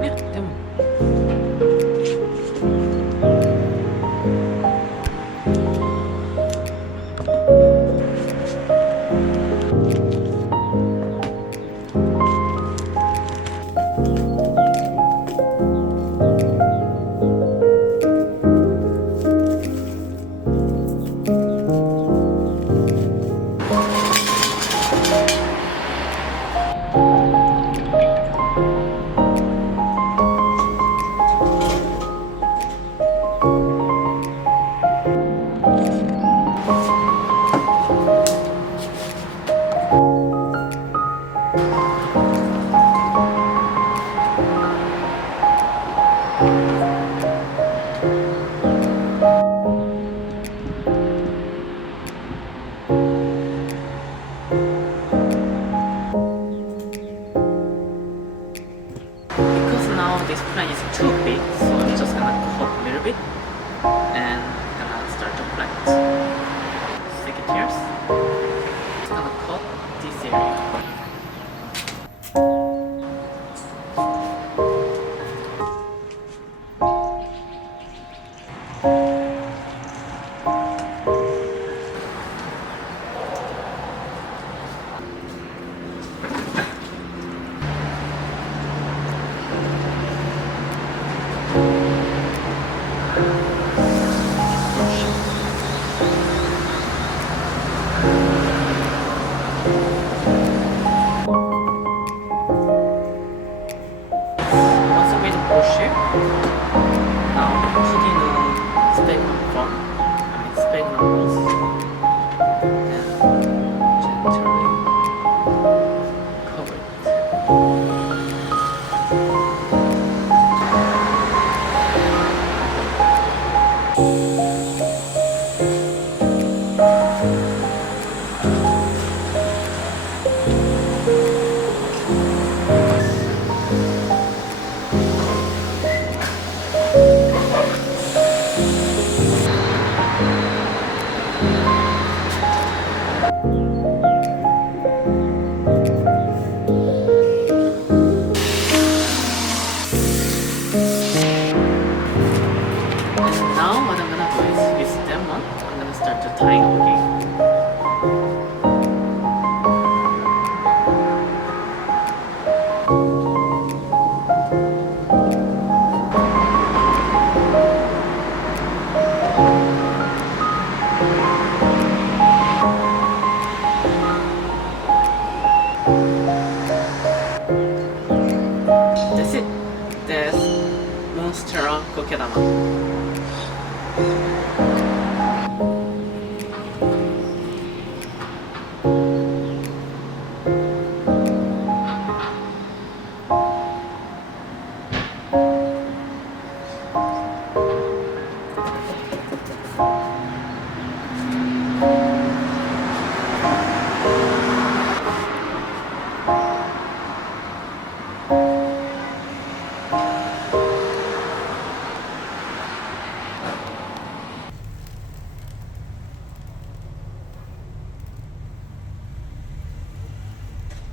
ね、でもbecause now this plane is too big, so I'm just gonna cut a little bit and gonna start the flight. Secateurs. Just gonna cut this area. Once I made the brochure, now put in a statement form, statement rules, and gently cover it. And now what I'm gonna do is with them one, I'm gonna start to tying up again.